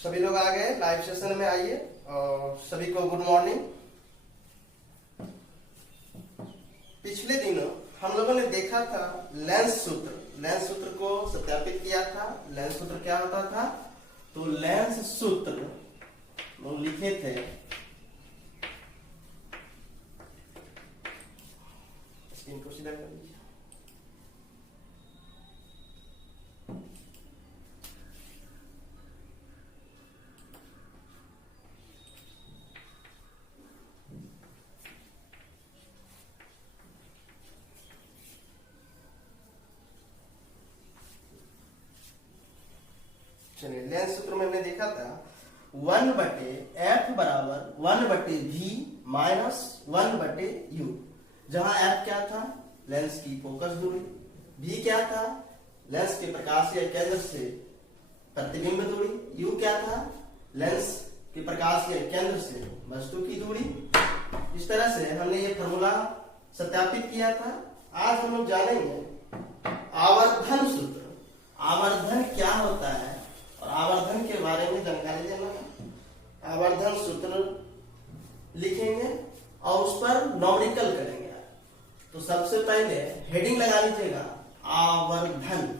सभी लोग आ गए लाइव सेशन में, आइए और सभी को गुड मॉर्निंग। पिछले दिनों हम लोगों ने देखा था लेंस सूत्र। लेंस सूत्र को सत्यापित किया था। लेंस सूत्र क्या होता था? तो लेंस सूत्र लोग लिखे थे, स्क्रीन को सीधा कर लीजिए। चलिए, लेंस सूत्र में हमने देखा था 1/f बराबर 1/v माइनस 1/u। जहां f क्या था? लेंस की फोकस दूरी। v क्या था? लेंस के प्रकाशीय केंद्र से प्रतिबिंब दूरी। u क्या था? लेंस के प्रकाशीय केंद्र से वस्तु की दूरी। इस तरह से हमने ये फॉर्मूला सत्यापित किया था। आज हम लोग जानेंगे आवर्धन सूत्र। आवर्धन क्या होता है और आवर्धन के बारे में जानकारी लेना है। आवर्धन सूत्र लिखेंगे और उस पर न्यूमेरिकल करेंगे। तो सबसे पहले हेडिंग लगा लीजिएगा आवर्धन।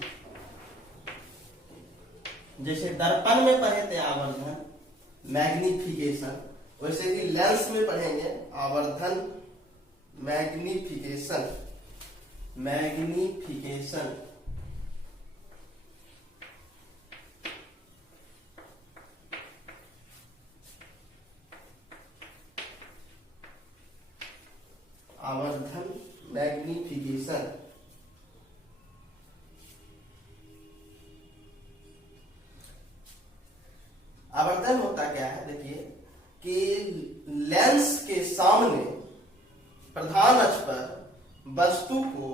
जैसे दर्पण में पढ़े थे आवर्धन, मैग्निफिकेशन, वैसे ही लेंस में पढ़ेंगे आवर्धन, मैग्निफिकेशन। मैग्निफिकेशन आवर्धन, मैग्निफिकेशन। आवर्धन होता क्या है? देखिए कि लेंस के सामने प्रधान अक्ष पर वस्तु को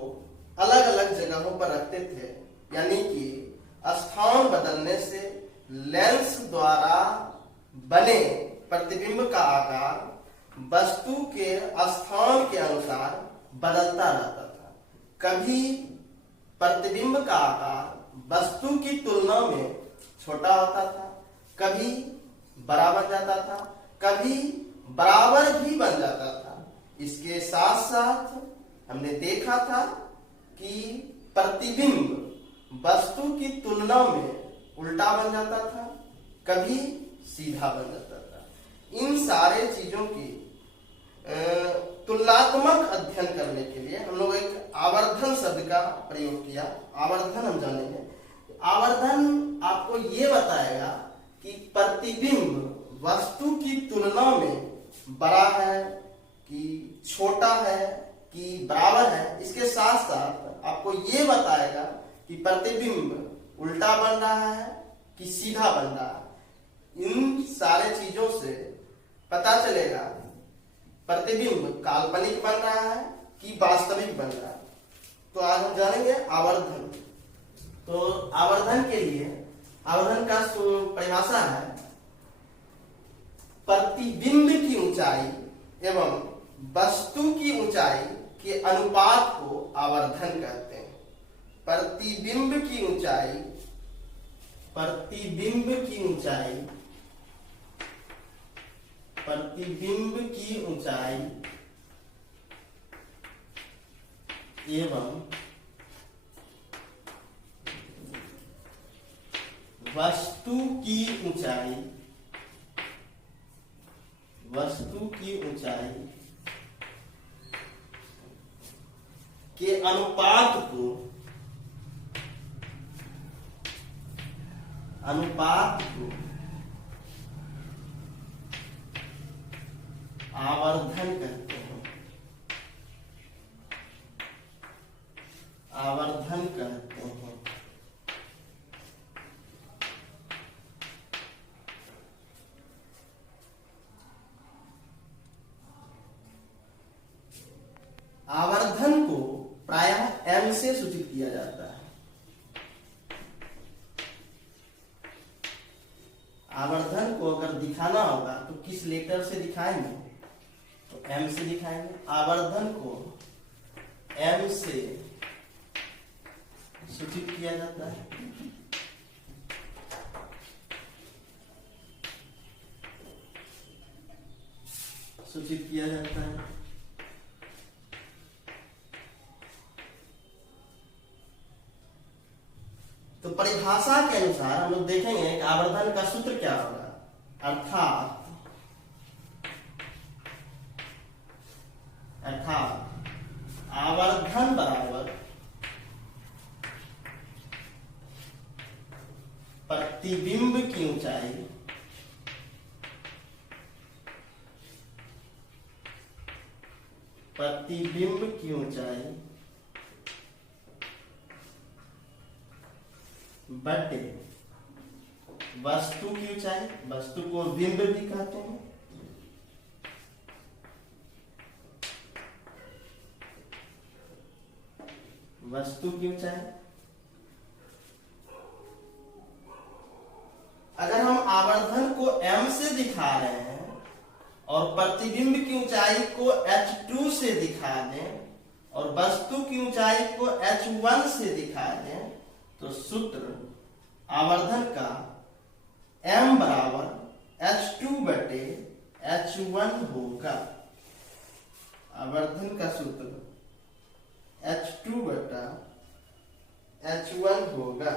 अलग अलग जगहों पर रखते थे, यानी कि स्थान बदलने से लेंस द्वारा बने प्रतिबिंब का आकार वस्तु के स्थान के अनुसार बदलता रहता था। कभी प्रतिबिंब का आकार वस्तु की तुलना में छोटा होता था, कभी बड़ा बन जाता था, कभी बराबर भी बन जाता था। इसके साथ साथ हमने देखा था कि प्रतिबिंब वस्तु की तुलना में उल्टा बन जाता था, कभी सीधा बन जाता था। इन सारे चीजों की तुलनात्मक अध्ययन करने के लिए हम लोग एक आवर्धन शब्द का प्रयोग किया। आवर्धन हम जानेंगे। आवर्धन आपको ये बताएगा कि प्रतिबिंब वस्तु की तुलना में बड़ा है कि छोटा है कि बराबर है। इसके साथ साथ आपको ये बताएगा कि प्रतिबिंब उल्टा बन रहा है कि सीधा बन रहा है। इन सारे चीजों से पता चलेगा प्रतिबिंब काल्पनिक बन रहा है कि वास्तविक बन रहा है। तो आज हम जानेंगे आवर्धन। तो आवर्धन के लिए आवर्धन का परिभाषा है प्रतिबिंब की ऊंचाई एवं वस्तु की ऊंचाई के अनुपात को आवर्धन कहते हैं। प्रतिबिंब की ऊंचाई, प्रतिबिंब की ऊंचाई, प्रतिबिंब की ऊंचाई एवं वस्तु की ऊंचाई, वस्तु की ऊंचाई के अनुपात को आवर्धन कहते हैं। आवर्धन कहते हैं। आवर्धन को प्रायः m से सूचित किया जाता है। आवर्धन को अगर दिखाना होगा तो किस लेटर से दिखाएंगे? तो m से दिखाएंगे। आवर्धन को m से सूचित किया जाता है। सूचित किया जाता है। तो परिभाषा के अनुसार हम लोग देखेंगे कि आवर्धन का सूत्र क्या होगा, अर्थात आवर्धन बराबर प्रतिबिंब की ऊंचाई बटे वस्तु की ऊंचाई, वस्तु को बिंब भी कहते हैं, वस्तु की ऊंचाई। अगर हम आवर्धन को m से दिखा रहे हैं और प्रतिबिंब की ऊंचाई को h2 से दिखा दें और वस्तु की ऊंचाई को h1 से दिखा दें, तो सूत्र आवर्धन का m बराबर h2 बटे h1 होगा। आवर्धन का सूत्र h2 बटा h1 होगा।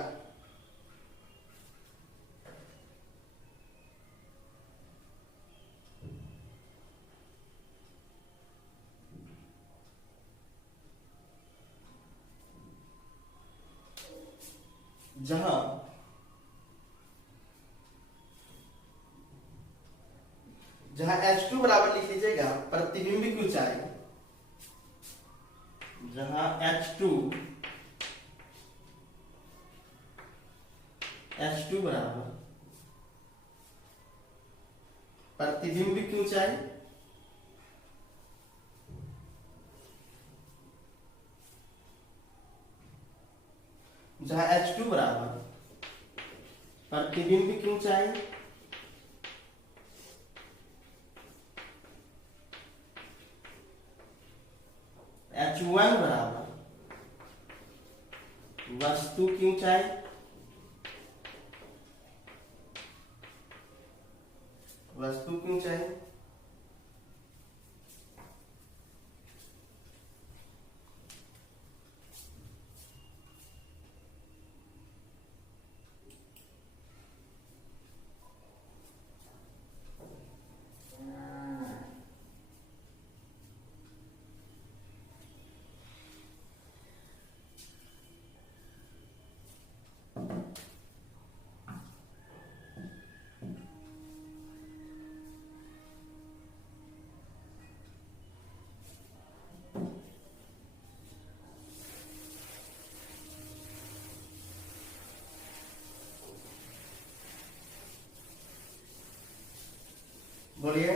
जहां h2 बराबर लिख लीजिएगा प्रतिबिंब की ऊंचाई, जहां h2 बराबर प्रतिबिंब की ऊंचाई, जहां h2 बराबर प्रतिबिंब की ऊंचाई h1 बराबर वस्तु की ऊंचाई, वस्तु की ऊंचाई, बोलिए।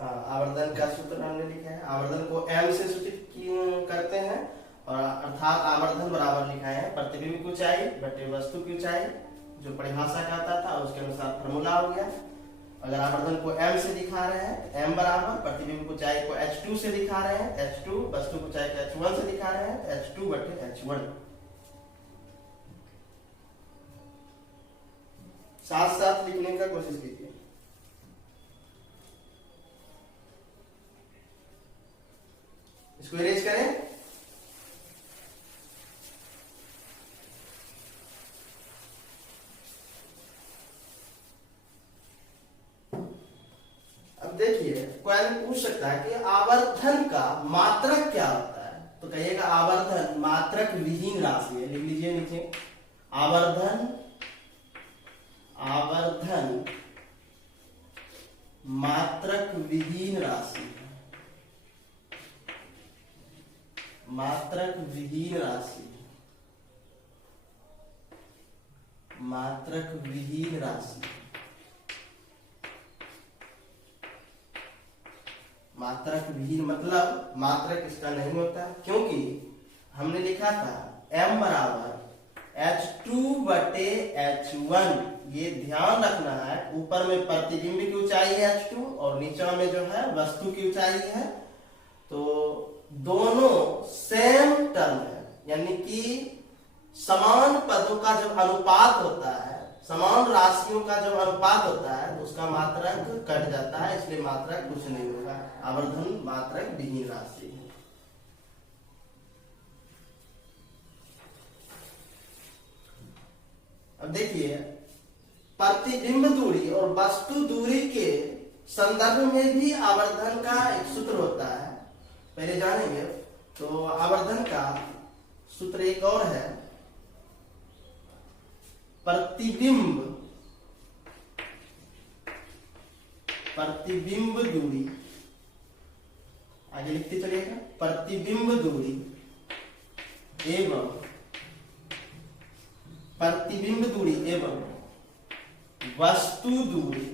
आवर्धन का सूत्र हमने लिखा है, आवर्धन को m से सूचित करते हैं और अर्थात आवर्धन बराबर लिखा है प्रतिबिंब की ऊंचाई बटे वस्तु की ऊंचाई, जो परिभाषा का आता था उसके अनुसार फॉर्मूला हो गया। अगर आवर्धन को m से दिखा रहे हैं, m बराबर प्रतिबिंब की ऊंचाई को h2 से दिखा रहे हैं, h2 वस्तु की ऊंचाई को h1 से दिखा रहे हैं, h2 बटे h1। साथ साथ लिखने का कोशिश कीजिए। इसको इरेज करें। अब देखिए कोई आदमी पूछ सकता है कि आवर्धन का मात्रक क्या होता है, तो कहिएगा आवर्धन मात्रक विहीन राशि है। लिख लीजिए नीचे, आवर्धन मात्रक विहीन राशि है, मात्रक विहीन राशि, मात्रक विहीन राशि, मात्रक विहीन मतलब मात्रक इसका नहीं होता, क्योंकि हमने लिखा था m बराबर h2 बटे h1। ये ध्यान रखना है, ऊपर में प्रतिबिंब की ऊंचाई है h2 और नीचे में जो है वस्तु की ऊंचाई है, तो दोनों सेम टर्म है, यानी कि समान पदों का जब अनुपात होता है, समान राशियों का जब अनुपात होता है तो उसका मात्रक कट जाता है, इसलिए मात्रक कुछ नहीं होगा। आवर्धन मात्रक विहीन राशि है। अब देखिए, प्रतिबिंब दूरी और वस्तु दूरी के संदर्भ में भी आवर्धन का एक सूत्र होता है, पहले जानेंगे। तो आवर्धन का सूत्र एक और है, प्रतिबिंब दूरी, आगे लिखते चलिएगा, प्रतिबिंब दूरी एवं वस्तु दूरी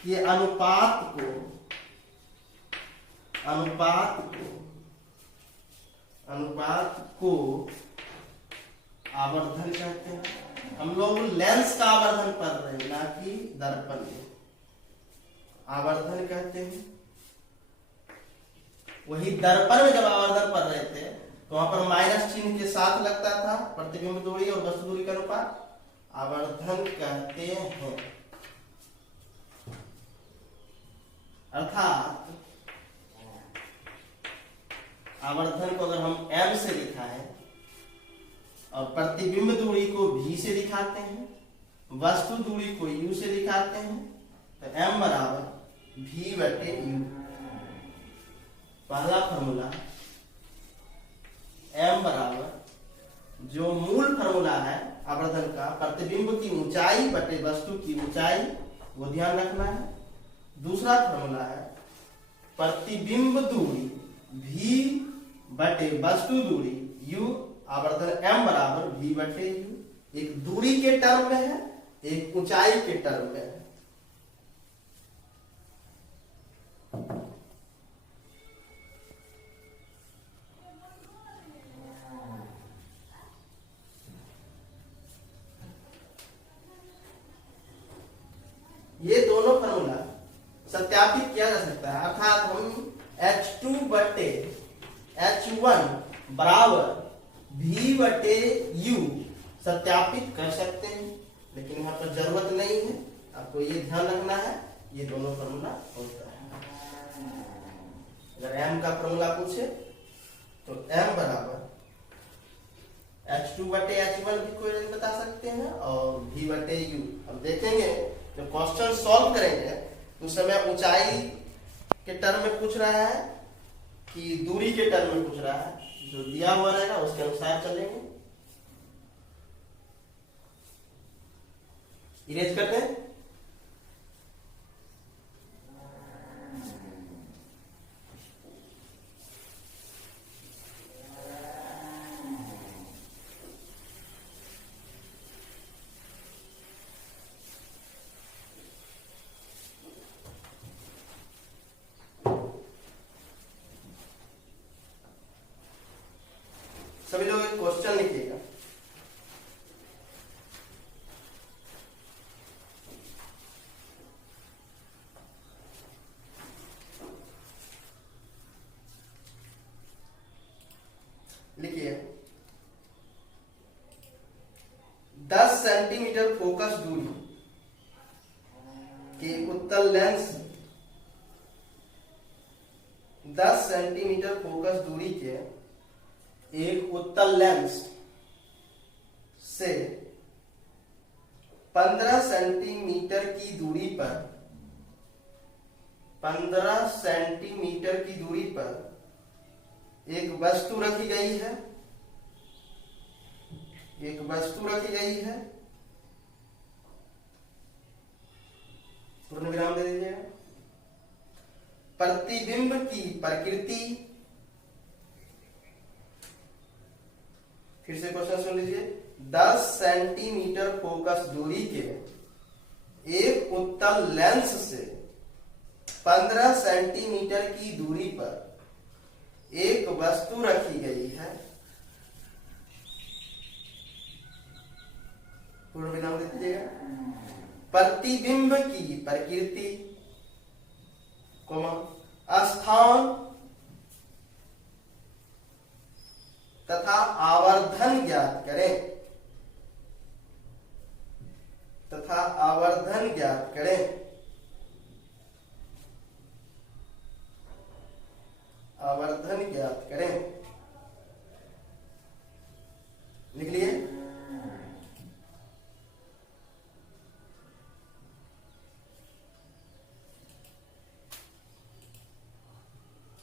के अनुपात को आवर्धन कहते हैं। हम लोग लेंस का आवर्धन पढ़ रहे हैं, ना कि दर्पण में। आवर्धन कहते हैं। वही दर्पण में जब आवर्धन पढ़ रहे थे तो वहां पर माइनस चिन्ह के साथ लगता था प्रतिबिंब दूरी और वस्तु दूरी का अनुपात, आवर्धन कहते हैं। अर्थात आवर्धन को अगर हम m से लिखा है और प्रतिबिंब दूरी को v से दिखाते हैं, वस्तु दूरी को u से दिखाते हैं, तो m बराबर v/u। पहला फॉर्मूला m बराबर जो मूल फॉर्मूला है आवर्धन का, प्रतिबिंब की ऊंचाई बटे वस्तु की ऊंचाई, वो ध्यान रखना है। दूसरा फॉर्मूला है प्रतिबिंब दूरी v बटे वस्तु दूरी u, आवर्धन m बराबर v/u। एक दूरी के टर्म में है, एक ऊंचाई के टर्म में है। ये दोनों फॉर्मूला सत्यापित किया जा सकता है, अर्थात हम H2 बटे H1 बराबर v/u सत्यापित कर सकते हैं, लेकिन यहाँ पर जरूरत नहीं है। आपको ये ध्यान रखना है, ये दोनों फॉर्मूला होता है। अगर m का फॉर्मूला पूछे तो m बराबर H2 बटे H1 भी कोई बता सकते हैं और v/u। अब देखेंगे जब क्वेश्चन सॉल्व करेंगे उस समय ऊंचाई के टर्म में पूछ रहा है कि दूरी के टर्म में पूछ रहा है, जो दिया हुआ रहेगा उसके अनुसार चलेंगे। इरेज करते हैं। सभी लोग एक क्वेश्चन लिखिएगा। लिखिए 10 सेंटीमीटर फोकस दूरी के उत्तल लेंस, 10 सेंटीमीटर फोकस दूरी के एक उत्तल लेंस से 15 सेंटीमीटर की दूरी पर 15 सेंटीमीटर की दूरी पर एक वस्तु रखी गई है, एक वस्तु रखी गई है, पूर्ण विराम दे दीजिएगा। प्रतिबिंब की प्रकृति, फिर से क्वेश्चन सुन लीजिए, 10 सेंटीमीटर फोकस दूरी के एक उत्तल लेंस से 15 सेंटीमीटर की दूरी पर एक वस्तु रखी गई है, पूर्ण विराम दे दीजिएगा। प्रतिबिंब की प्रकृति, स्थान तथा आवर्धन ज्ञात करें, तथा आवर्धन ज्ञात करें। आवर्धन ज्ञात करें, लिख लिए।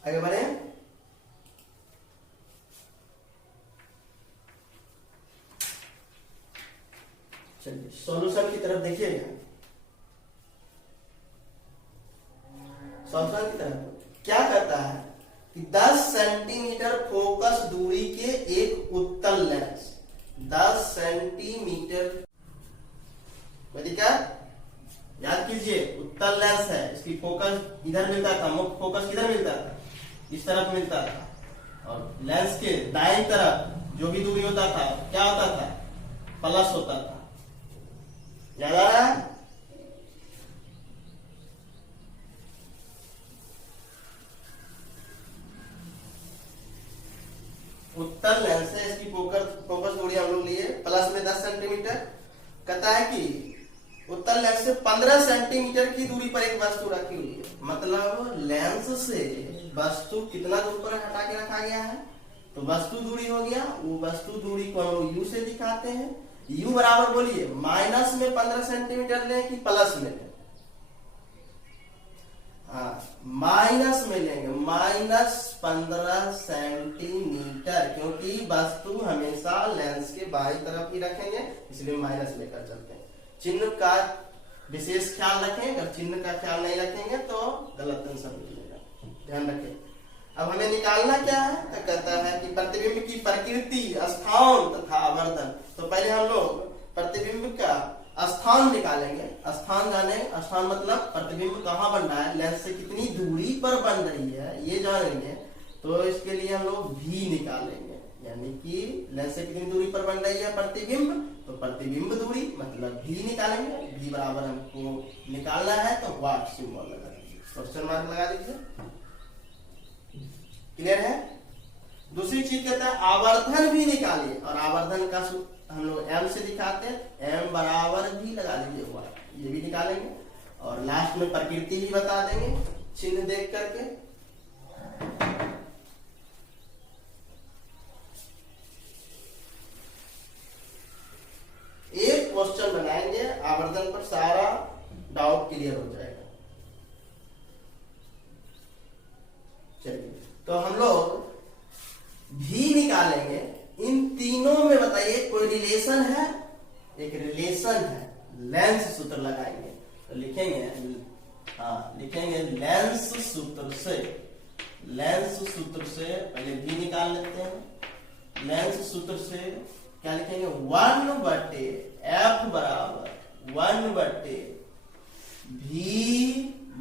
आगे बढ़े। चलिए सॉल्यूशन की तरफ देखिएगा। सॉल्यूशन की तरफ क्या कहता है कि 10 सेंटीमीटर फोकस दूरी के एक उत्तल लेंस, 10 सेंटीमीटर क्या याद कीजिए, उत्तल लेंस है, इसकी फोकस इधर मिलता था, मुख्य फोकस किधर मिलता था, इस तरफ मिलता था, और लेंस के दाईं तरफ जो भी दूरी होता था क्या होता था, प्लस होता था। याद आ रहा है? उत्तल लेंस है, इसकी फोकस दूरी हम लोग लिए प्लस में 10 सेंटीमीटर। कहता है कि उत्तल लेंस से 15 सेंटीमीटर की दूरी पर एक वस्तु रखी हुई है, मतलब लेंस से वस्तु कितना दूर पर हटा के रखा गया है, तो वस्तु दूरी हो गया। वो वस्तु दूरी को हम लोग यू से दिखाते हैं। यू बराबर बोलिए माइनस में 15 सेंटीमीटर लें कि प्लस में लें? हाँ, माइनस में लेंगे, माइनस 15 सेंटीमीटर, क्योंकि वस्तु हमेशा लेंस के बाईं तरफ ही रखेंगे, इसलिए माइनस लेकर चलते हैं। चिन्ह का विशेष ख्याल रखें, अगर चिन्ह का ख्याल नहीं रखेंगे तो गलत आंसर मिलेगा, ध्यान रखें। अब हमें निकालना क्या है, तो कहता है कि प्रतिबिंब की प्रकृति, स्थान तथा आवर्धन। तो पहले हम लोग प्रतिबिंब का स्थान निकालेंगे। स्थान जाने, स्थान मतलब प्रतिबिंब कहाँ बन रहा है, लेंस से कितनी दूरी पर बन रही है ये जानेंगे। तो इसके लिए हम लोग भी निकालेंगे, यानी कि लेंस से कितनी दूरी पर बन रही है प्रतिबिंब, तो प्रतिबिंब दूरी मतलब भी निकालेंगे। भी बराबर हमको निकालना है तो वाट सिंबल लगा दीजिए, क्वेश्चन मार्क लगा दीजिए। क्लियर है? दूसरी चीज कहता है आवर्धन भी निकालिए, और आवर्धन का हम लोग एम से दिखाते हैं, एम बराबर भी लगा दीजिए वाट, ये भी निकालेंगे। और लास्ट में प्रकृति भी बता देंगे चिन्ह देख करके। एक क्वेश्चन बनाएंगे आवर्धन पर, सारा डाउट क्लियर हो जाएगा। चलिए तो हम लोग भी निकालेंगे। इन तीनों में बताइए कोई रिलेशन है? एक रिलेशन है, लेंस सूत्र लगाएंगे तो लिखेंगे, हाँ लिखेंगे लेंस सूत्र से, लेंस सूत्र से पहले भी निकाल लेते हैं। लेंस सूत्र से क्या लिखेंगे, 1/f बराबर 1/v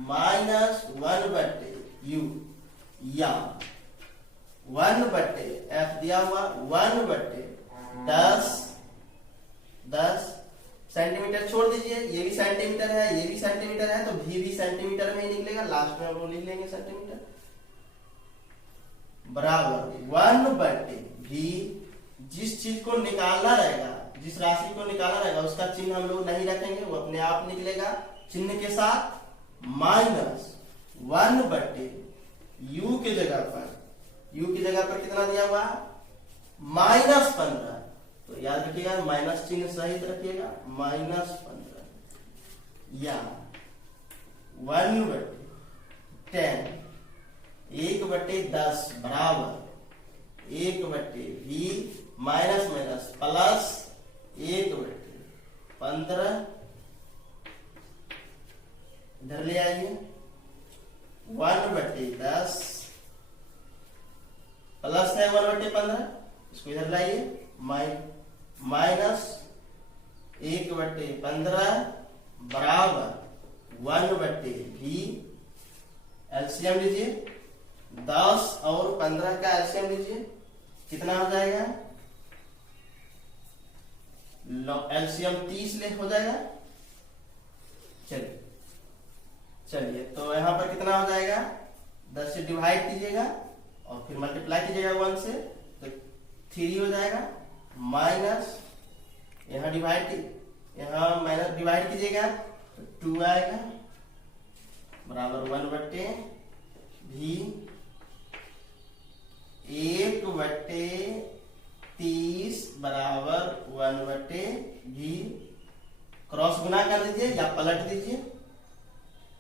माइनस 1/u, या 1/f दिया हुआ 1/10 सेंटीमीटर छोड़ दीजिए, ये भी सेंटीमीटर है, ये भी सेंटीमीटर है, तो भी सेंटीमीटर में ही निकलेगा। लास्ट में हम लोग लिख लेंगे सेंटीमीटर बराबर 1/v। जिस चीज को निकालना रहेगा, जिस राशि को निकालना रहेगा उसका चिन्ह हम लोग नहीं रखेंगे, वो अपने आप निकलेगा चिन्ह के साथ, माइनस 1/u की जगह पर, u की जगह पर कितना दिया हुआ है, -15। तो याद रखिएगा माइनस चिन्ह सहित रखिएगा, -15 या 1/10, 1/10 बराबर 1/v माइनस माइनस प्लस 1/15। इधर ले आइए, 1/10 प्लस है 1/15, इसको इधर लाइए, माइनस 1/15 बराबर 1/v। एलसीएम लीजिए, 10 और 15 का एलसीएम लीजिए, कितना हो जाएगा, एलसीएम 30 ले हो जाएगा। चलिए तो यहां पर कितना हो जाएगा, 10 से डिवाइड कीजिएगा और फिर मल्टीप्लाई कीजिएगा 1 से, तो 3 हो जाएगा, माइनस यहाँ माइनस डिवाइड कीजिएगा तो 2 आएगा, बराबर 1/भी 1/30 बराबर 1/भी। क्रॉस गुना कर दीजिए या पलट दीजिए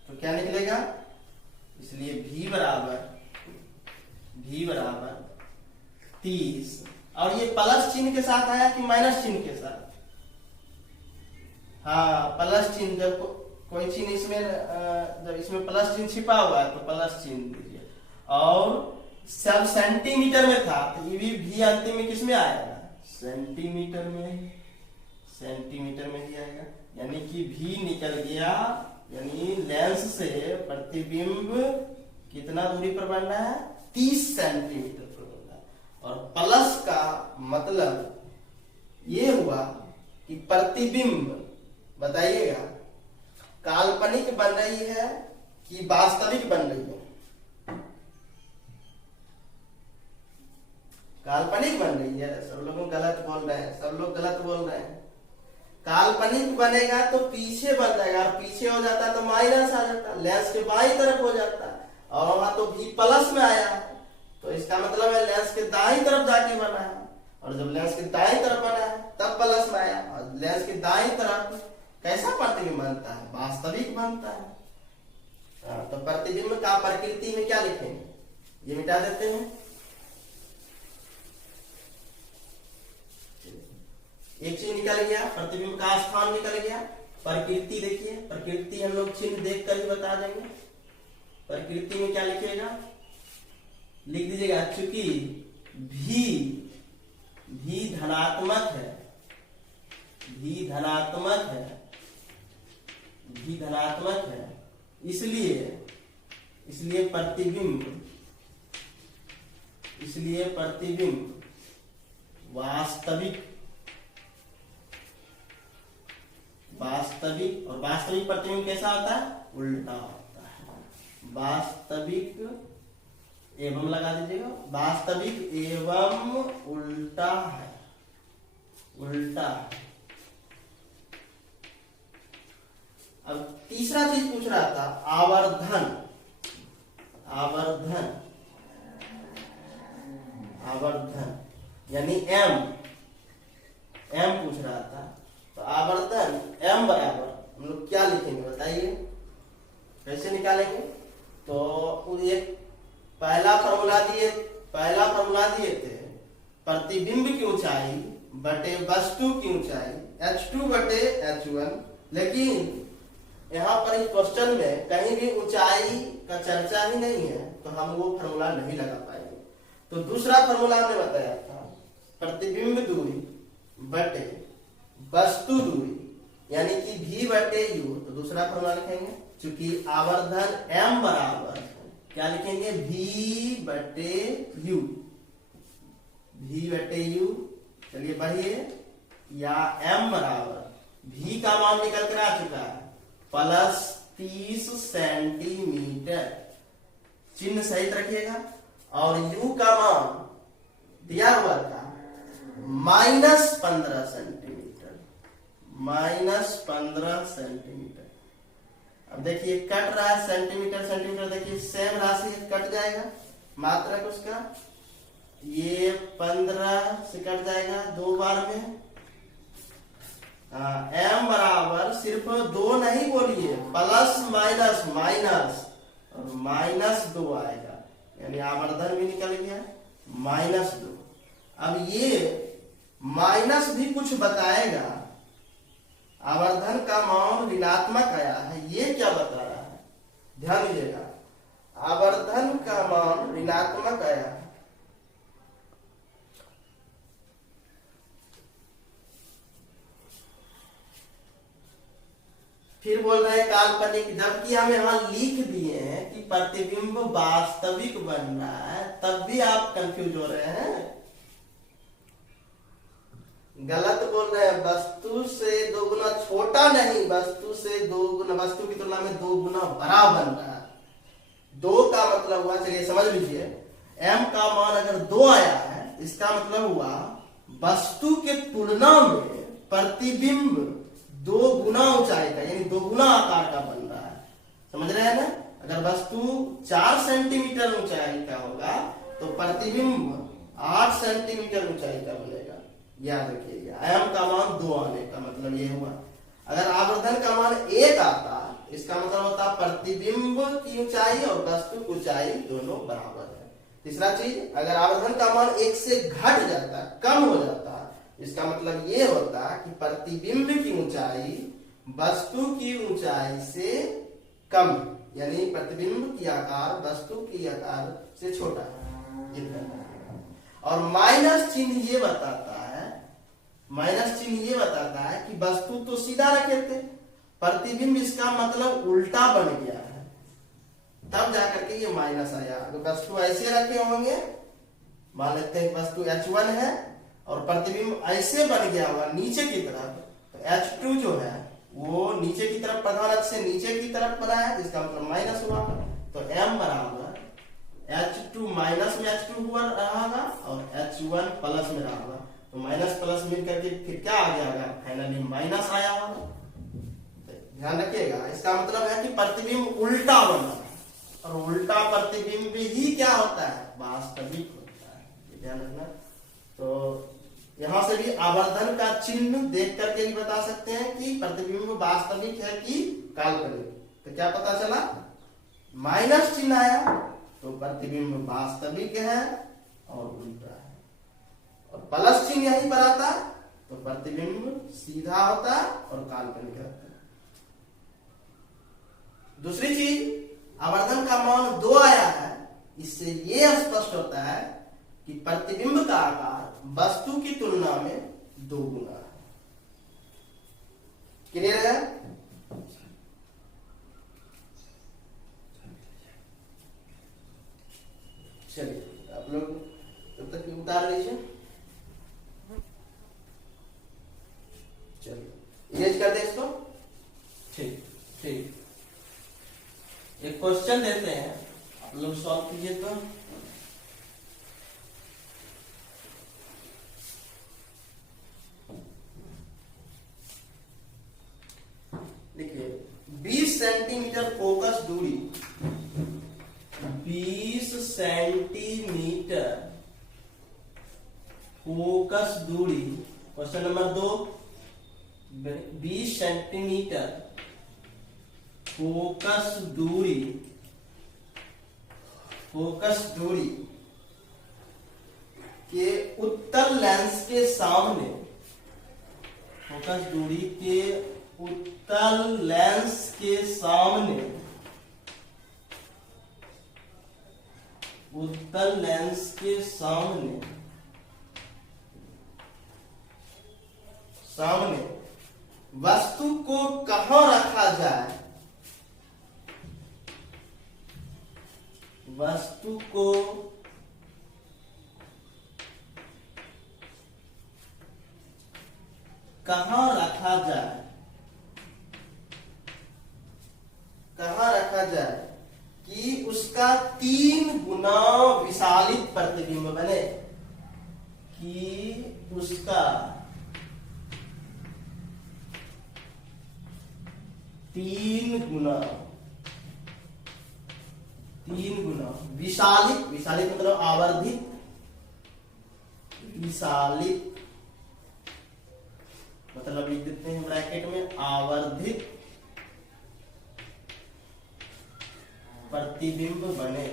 तो क्या निकलेगा, इसलिए v बराबर 30। और ये प्लस चिन्ह के साथ आया कि माइनस चिन्ह के साथ? हाँ, प्लस चिन्ह। जब कोई चिन्ह इसमें जब इसमें प्लस चिन्ह छिपा हुआ है तो प्लस चिन्ह दीजिए। और सब सेंटीमीटर में था तो ये भी v अंतिम में किस में आएगा, सेंटीमीटर में ही आएगा। यानी कि v निकल गया, यानी लेंस से प्रतिबिंब कितना दूरी पर बन रहा है, 30 सेंटीमीटर पर बन रहा है। और प्लस का मतलब ये हुआ कि प्रतिबिंब बताइएगा काल्पनिक बन रही है कि वास्तविक बन रही है? काल्पनिक बन रही है। सब लोग गलत बोल रहे हैं, काल्पनिक बनेगा तो पीछे बन जाएगा, और पीछे हो जाता तो माइनस आ जाता, लेंस के बाईं तरफ हो जाता, और वहां तो भी प्लस में आया है, तो इसका मतलब है लेंस के दाईं तरफ जाके बना है। और जब लेंस के दाईं तरफ बना है तब प्लस में आया, और लेंस के दाईं तरफ कैसा प्रतिबिंब बनता है, वास्तविक बनता है। तो प्रतिबिंब का प्रकृति में क्या लिखेंगे, ये मिटा देते हैं। एक चीज निकल गया, प्रतिबिंब का स्थान निकल गया। प्रकृति देखिए, प्रकृति हम लोग चिन्ह देख कर ही बता देंगे। प्रकृति में क्या लिखिएगा, लिख दीजिएगा, चूंकि भी धनात्मक है, इसलिए प्रतिबिंब वास्तविक, और वास्तविक प्रतिबिंब कैसा होता है, उल्टा होता है। वास्तविक एवं लगा दीजिएगा, वास्तविक एवं उल्टा है। अब तीसरा चीज पूछ रहा था, आवर्धन यानी m पूछ रहा था। तो आवर्धन m बराबर हम लोग क्या लिखेंगे बताइए, कैसे निकालेंगे? तो एक पहला फॉर्मूला दिए थे, प्रतिबिंब की ऊंचाई बटे वस्तु की ऊंचाई h2 बटे h1। लेकिन यहाँ पर इस क्वेश्चन में कहीं भी ऊंचाई का चर्चा ही नहीं है, तो हम वो फॉर्मूला नहीं लगा पाएंगे। तो दूसरा फॉर्मूला हमने बताया था, प्रतिबिंब दूरी बटे वस्तु दूरी, यानी कि v बटे u। तो दूसरा फॉर्मूला लिखेंगे, चूंकि आवर्धन m बराबर क्या लिखेंगे, v बटे u। चलिए बढ़िए, या m बराबर v का मान निकल कर आ चुका है +30 सेंटीमीटर, चिन्ह सहित रखिएगा। और u का मान दिया हुआ था -15 सेंटीमीटर। अब देखिए कट रहा है सेंटीमीटर, देखिए सेम राशि कट जाएगा, मात्रक उसका ये 15 से कट जाएगा 2 बार में। m बराबर सिर्फ 2 नहीं बोलिए, प्लस माइनस और -2 आएगा, यानी आवर्धन भी निकल गया -2। अब ये माइनस भी कुछ बताएगा, आवर्धन का मान ऋणात्मक आया है, ये क्या बता रहा है, ध्यान दीजिएगा। आवर्धन का मान ऋणात्मक आया है, फिर बोल रहे हैं काल्पनिक, जबकि हम यहाँ लिख दिए हैं कि प्रतिबिंब वास्तविक बन रहा है, तब भी आप कंफ्यूज हो रहे हैं, गलत बोल रहे हैं। वस्तु से 2 गुना छोटा नहीं, वस्तु की तुलना में 2 गुना बड़ा बन रहा है। 2 का मतलब हुआ, चलिए समझ लीजिए, m का मान अगर 2 आया है इसका मतलब हुआ वस्तु के तुलना में प्रतिबिंब 2 गुना ऊंचाई का यानी 2 गुना आकार का बन रहा है। समझ रहे हैं ना? अगर वस्तु 4 सेंटीमीटर ऊंचाई का होगा तो प्रतिबिंब 8 सेंटीमीटर ऊंचाई का बनेगा। याद रखिएगा, m का मान 2 आने का मतलब ये हुआ। अगर आवर्धन का मान 1 आता, इसका मतलब होता है प्रतिबिंब की ऊंचाई और वस्तु की ऊंचाई दोनों बराबर है। तीसरा चीज, अगर आवर्धन का मान 1 से घट जाता, कम हो जाता, इसका मतलब ये होता कि प्रतिबिंब की ऊंचाई वस्तु की ऊंचाई से कम, यानी प्रतिबिंब की आकार वस्तु की आकार से छोटा है। और माइनस चिन्ह ये बताता है कि वस्तु तो सीधा रखे थे, प्रतिबिंब इसका मतलब उल्टा बन गया है, तब जाकर के ये माइनस आया। अगर वस्तु ऐसे रखे होंगे, मान लेते हैं वस्तु H1 है और प्रतिबिंब ऐसे बन गया होगा नीचे की तरफ, तो H2 जो है वो नीचे की तरफ प्रधान अक्ष से नीचे की तरफ बना है, जिसका मतलब माइनस हुआ। तो m बराबर H2 माइनस में H2 हुआ रहेगा और H1 प्लस में रहेगा। तो माइनस प्लस मिल करके फिर क्या आ गया? फाइनली माइनस आया होगा। ध्यान रखिएगा, इसका मतलब है कि प्रतिबिंब उल्टा बन रहा है और उल्टा प्रतिबिंब ही क्या होता है? वास्तविक होता है। ध्यान रखना। तो यहां से भी आवर्धन का चिन्ह देख करके भी बता सकते हैं कि प्रतिबिंब वास्तविक है कि काल्पनिक। तो क्या पता चला? माइनस चिन्ह आया तो प्रतिबिंब वास्तविक है और उल्टा है, और प्लस चिन्ह यहीं पर आता तो प्रतिबिंब सीधा होता और काल्पनिक रहता। दूसरी चीज, आवर्धन का मान 2 आया है, इससे यह स्पष्ट होता है कि प्रतिबिंब का आकार वस्तु की तुलना में 2 गुना है। क्लियर है? चलिए आप लोग तब तक उतार लीजिए। चलिए इरेज कर दे इसको। ठीक ठीक, एक क्वेश्चन देते हैं, आप लोग सॉल्व कीजिए। तो देखिए, 20 सेंटीमीटर फोकस दूरी, 20 सेंटीमीटर फोकस दूरी। क्वेश्चन नंबर 2, 20 सेंटीमीटर फोकस दूरी के उत्तल लेंस के सामने, फोकस दूरी के उत्तल लेंस के सामने, उत्तल लेंस के सामने वस्तु को कहां रखा जाए? वस्तु को कहां रखा जाए? कहां रखा जाए कि उसका 3 गुना विशालित प्रतिबिंब बने, कि उसका 3 गुना विशालित, विशालित मतलब आवर्धित, विशालित मतलब लिख देते हैं ब्रैकेट में आवर्धित प्रतिबिंब बने।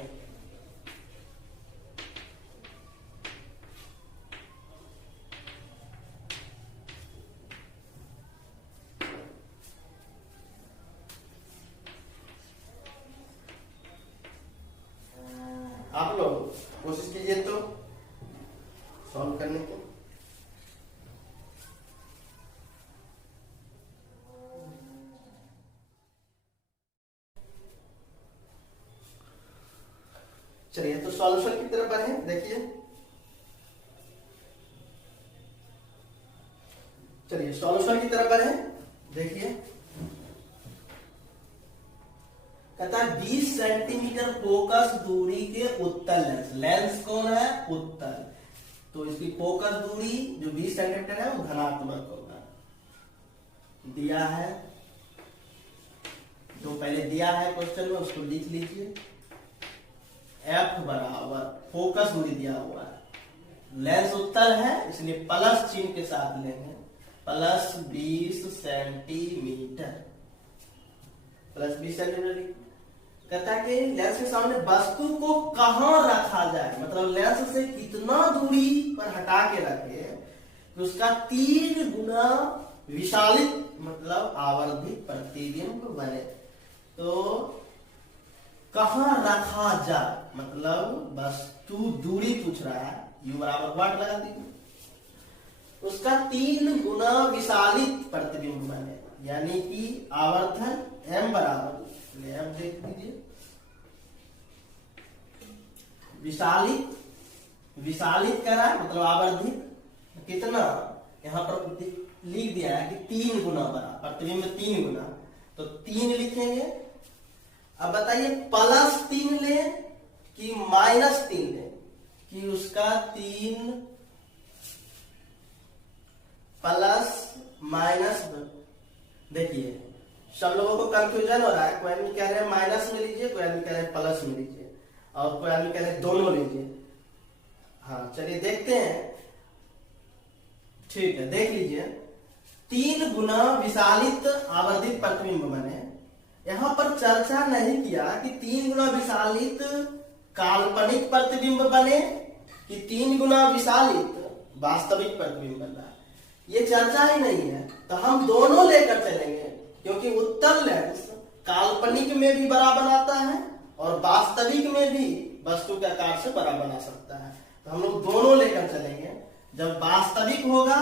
आप लोग कोशिश कीजिए तो सॉल्व करने की। चलिए तो सॉल्यूशन की तरफ बढ़े। देखिए, चलिए सॉल्यूशन की तरफ बढ़े। देखिए, कहता है 20 सेंटीमीटर फोकस दूरी के उत्तल लेंस, लेंस कौन है? उत्तल। तो इसकी फोकस दूरी जो 20 सेंटीमीटर है वो धनात्मक होगा। दिया है, जो पहले दिया है क्वेश्चन में उसको लिख लीजिए। एफ बराबर फोकस दूरी दिया हुआ है, लेंस उत्तल है इसलिए प्लस चिन्ह के साथ लेंगे, प्लस 20 सेंटीमीटर, प्लस 20 सेंटीमीटर। कहता है कि लेंस के सामने वस्तु को कहां रखा जाए, मतलब लेंस से कितना दूरी पर हटा के रखे कि उसका 3 गुना विशालित मतलब आवर्धित प्रतिबिंब बने। तो कहां रखा जाए मतलब वस्तु दूरी पूछ रहा है, u बराबर वाट लगा दीजिए, उसका 3 गुना विशालित प्रतिबिंब बने, यानी कि आवर्धन m बराबर, m देख लीजिए, विशालित करा मतलब आवर्धित कितना, यहां पर लिख दिया है कि 3 गुना बड़ा, प्रतिबिंब 3 गुना, तो 3 लिखेंगे। अब बताइए +3 ले कि -3 ले, कि उसका 3 प्लस माइनस, देखिए सब लोगों को कंफ्यूजन हो रहा है, कोई आदमी कह रहे हैं माइनस में लीजिए, कोई आदमी कह रहे हैं प्लस में लीजिए, और कोई आदमी कह रहे हैं दोनों लीजिए। हाँ चलिए देखते हैं, ठीक है देख लीजिए। 3 गुना विशालित आवर्धित प्रतिबिंब बने, यहां पर चर्चा नहीं किया कि 3 गुना विशालित काल्पनिक प्रतिबिंब बने कि 3 गुना विशालित वास्तविक प्रतिबिंब बन रहा है, ये चर्चा ही नहीं है। तो हम दोनों लेकर चलेंगे, क्योंकि उत्तल लेंस काल्पनिक में भी बड़ा बनाता है और वास्तविक में भी वस्तु के आकार से बड़ा बना सकता है। तो हम लोग दोनों लेकर चलेंगे। जब वास्तविक होगा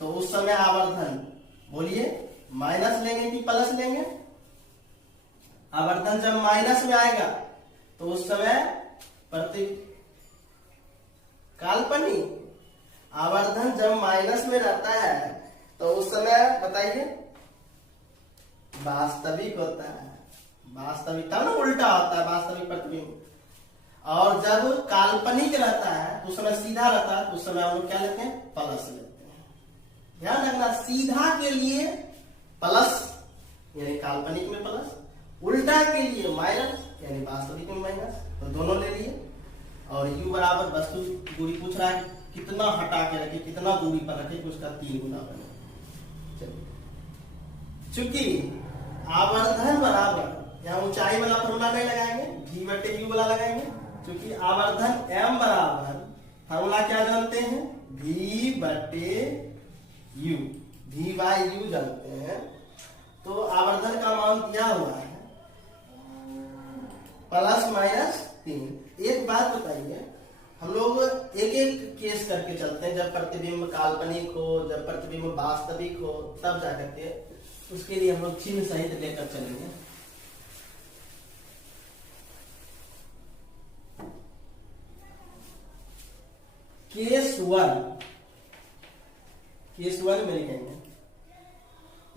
तो उस समय आवर्धन बोलिए माइनस लेंगे कि प्लस लेंगे, आवर्धन जब माइनस में आएगा तो उस समय प्रति काल्पनिक, आवर्धन जब माइनस में रहता है तो उस समय बताइए वास्तविक होता है, वास्तविक तब ना उल्टा होता है वास्तविक प्रतिबिंब। और जब काल्पनिक रहता है तो उस समय सीधा रहता है, तो उस समय हम लोग क्या लेते हैं, प्लस लेते हैं। ध्यान रखना, सीधा के लिए प्लस यानी काल्पनिक में प्लस, उल्टा के लिए माइनस यानी वास्तविक में माइनस, तो दोनों ले लिए। और u बराबर वस्तु दूरी पूछ रहा है कितना हटा के रखे, कितना दूरी पर रखे कि उसका 3 गुना बने। चलिए, चूंकि आवर्धन बराबर, यहाँ ऊंचाई वाला फॉर्मूला नहीं लगाएंगे, v बटे u वाला लगाएंगे, क्योंकि आवर्धन m बराबर फॉर्मूला क्या जानते हैं, v बटे u, v बाय u जानते हैं। तो आवर्धन का मान दिया हुआ है +-3। एक बात बताइए, हम लोग एक एक केस करके चलते हैं, जब प्रतिबिंब काल्पनिक हो, जब प्रतिबिंब वास्तविक हो, तब जाकर के उसके लिए हम लोग चिन्ह सहित लेकर चलेंगे। केस 1 में लिखेंगे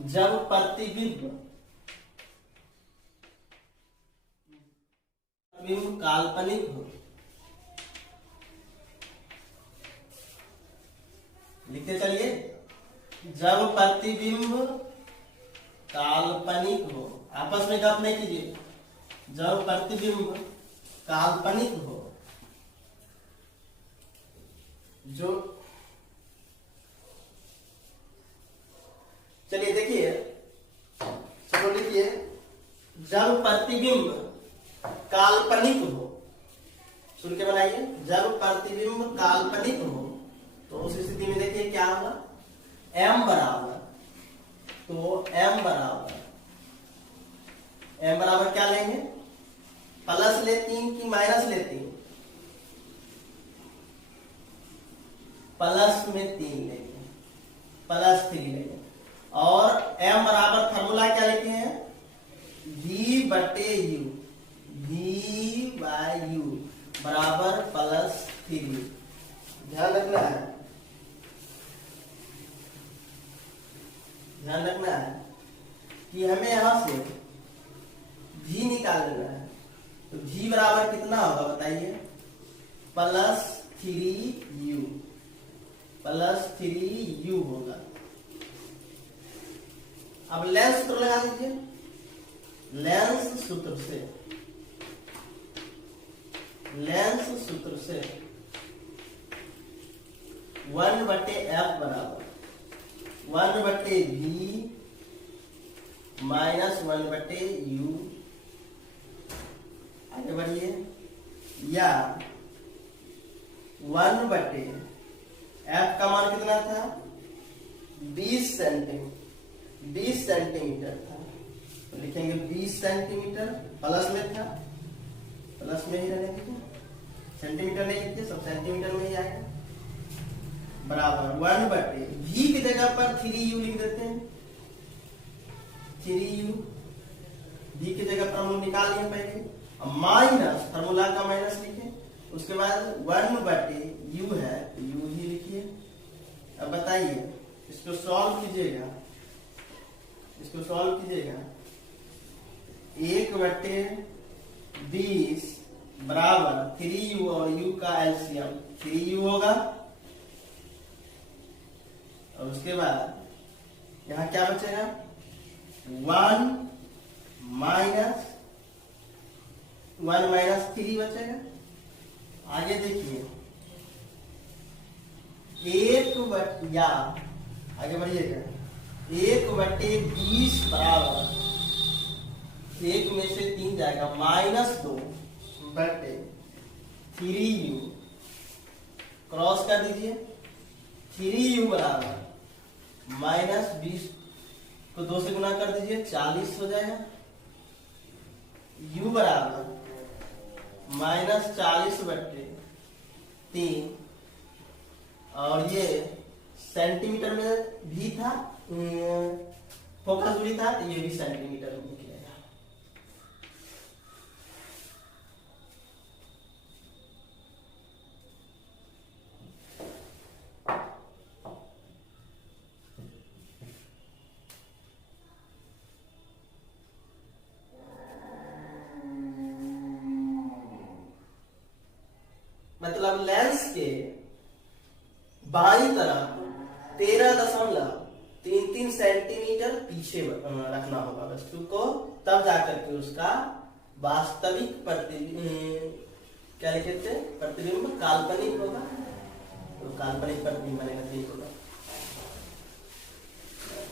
जब प्रतिबिंब काल्पनिक हो, लिखते चलिए, जब प्रतिबिंब काल्पनिक हो, आपस में गप नहीं कीजिए, जब प्रतिबिंब काल्पनिक हो, जो चलिए देखिए, चलो लिखिए, जब प्रतिबिंब काल्पनिक हो, सुन के बनाइए, जब प्रतिबिंब काल्पनिक हो तो उस स्थिति में देखिए क्या होगा, m बराबर, तो m बराबर क्या लेंगे, प्लस लेती कि माइनस लेती, प्लस में 3 लेंगे, +3 लेंगे। और m बराबर फॉर्मूला क्या लिखे हैं, v बटे u, v बाय u बराबर +3। ध्यान रखना है, ध्यान रखना है कि हमें यहां से v निकालना है, तो v बराबर कितना होगा बताइए, +3u, प्लस 3u होगा। अब लेंस सूत्र लगा दीजिए। लेंस सूत्र से 1/f बराबर 1/v माइनस 1/u, आगे बढ़िए, या 1/f का मान कितना था 20 सेंटीमीटर था, तो लिखेंगे 20 सेंटीमीटर, प्लस में था, प्लस में ही रहने दीजिए, सेंटीमीटर नहीं लिखिए, सब सेंटीमीटर में ही आएगा, बराबर 1/v की जगह पर 3u लिख देते हैं, 3u, v की जगह पर हम लोग निकाल लिए पहले, अब माइनस, फार्मूला का माइनस लिखे, उसके बाद 1/u है तो u ही लिखिए। अब बताइए इसको सॉल्व कीजिएगा, 1/20 बराबर 3u और u का एलसीएम 3u होगा, और उसके बाद यहाँ क्या बचेगा 1 माइनस 3 बचेगा। आगे देखिए आगे बढ़िएगा, 1/20 बराबर 1 में से 3 जाएगा -2/3u, क्रॉस कर दीजिए, 3u बराबर -20 को 2 से गुना कर दीजिए 40 हो जाएगा, u बराबर -40/3, और ये सेंटीमीटर में भी था, फोकस दूरी था, तो ये भी सेंटीमीटर में निकलेगा। मतलब लेंस के बाईं तरफ 13.33 सेंटीमीटर पीछे रखना होगा वस्तु को, तब जाकर के उसका वास्तविक क्या लिखे थे प्रतिबिंब काल्पनिक होगा, तो काल्पनिक प्रतिबिंब बनेगा, ठीक होगा।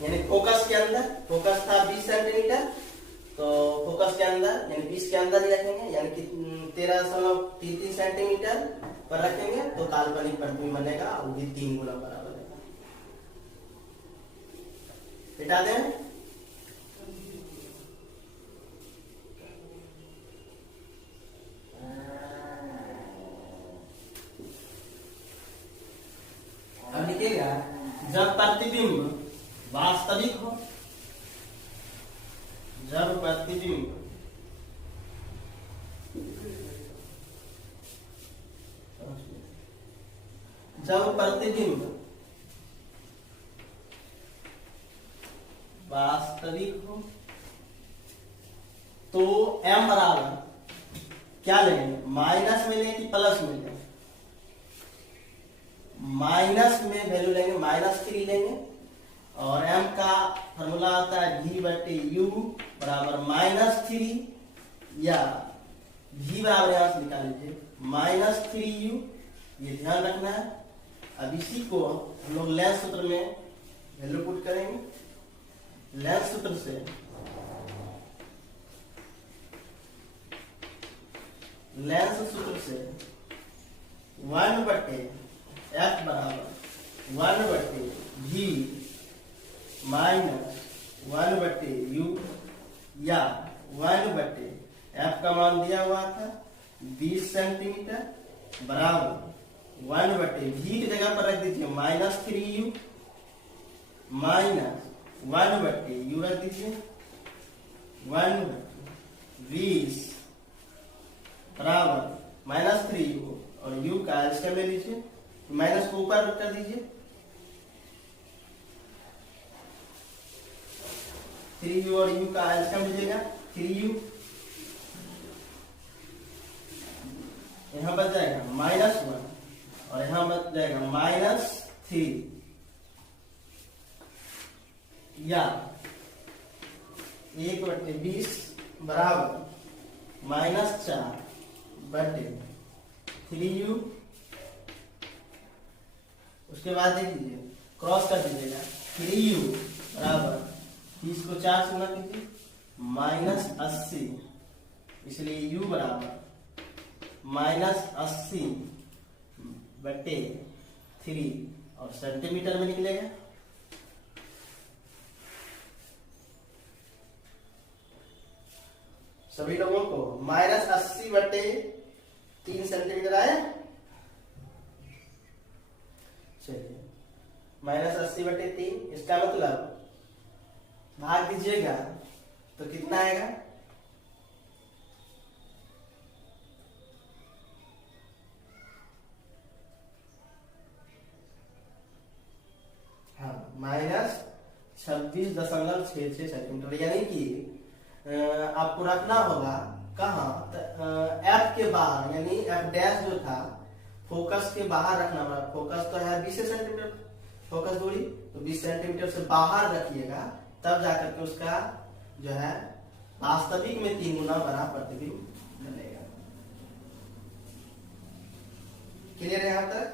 यानी फोकस के अंदर, फोकस था 20 सेंटीमीटर, तो फोकस के अंदर यानी 20 के अंदर ही रखेंगे, यानी कि 13.33 सेंटीमीटर पर रखेंगे तो काल्पनिक प्रतिबिंब बनेगा, वो भी 3 गुना बराबर है। हटा दें, अब लिखिएगा जब प्रतिबिंब वास्तविक हो, जब प्रतिबिंब वास्तविक हो तो m बराबर क्या लेंगे, माइनस में लेंगे कि प्लस में लेंगे, माइनस में वैल्यू लेंगे, -3 लेंगे, और m का फॉर्मूला आता है v/u बराबर -3, या v बराबर यहां से निकाल लीजिए -3u, ये ध्यान रखना है। अब इसी को हम लोग लेंस सूत्र में वैल्यू पुट करेंगे, लेंस सूत्र से 1/f बराबर 1/v माइनस 1/u, या 1/f का मान दिया हुआ था 20 सेंटीमीटर बराबर 1/v की जगह पर रख दीजिए -3u माइनस 1/u रख दीजिए 1/20 बराबर -3u, और u का एलसीएम ले लीजिए, माइनस को ऊपर कर दीजिए, 3u और u का एलसीएम लीजिएगा 3u, यहाँ बच जाएगा -1 और यहाँ बच जाएगा 3 या 1/20 बराबर -4/3u। उसके बाद देख लीजिए, क्रॉस कर दीजिएगा, 3u बराबर 30 को 4 से गुणा कीजिए -80, इसलिए u बराबर -80/3 और सेंटीमीटर में निकलेगा। सभी लोगों को -80/3 सेंटीमीटर आया। चलिए, -80/3, इसका मतलब भाग दीजिएगा तो कितना आएगा? हाँ, -26.66 सेंटीमीटर, यानी कि आपको रखना होगा कहाँ? एफ के बाहर, यानी एफ डैश जो था फोकस के बाहर रखना पड़ा। फोकस तो है 20 सेंटीमीटर फोकस दूरी, तो 20 सेंटीमीटर से बाहर रखिएगा, तब जाकर के उसका जो है वास्तविक में 3 गुना बड़ा प्रतिबिंब बनेगा। क्लियर है यहाँ तक?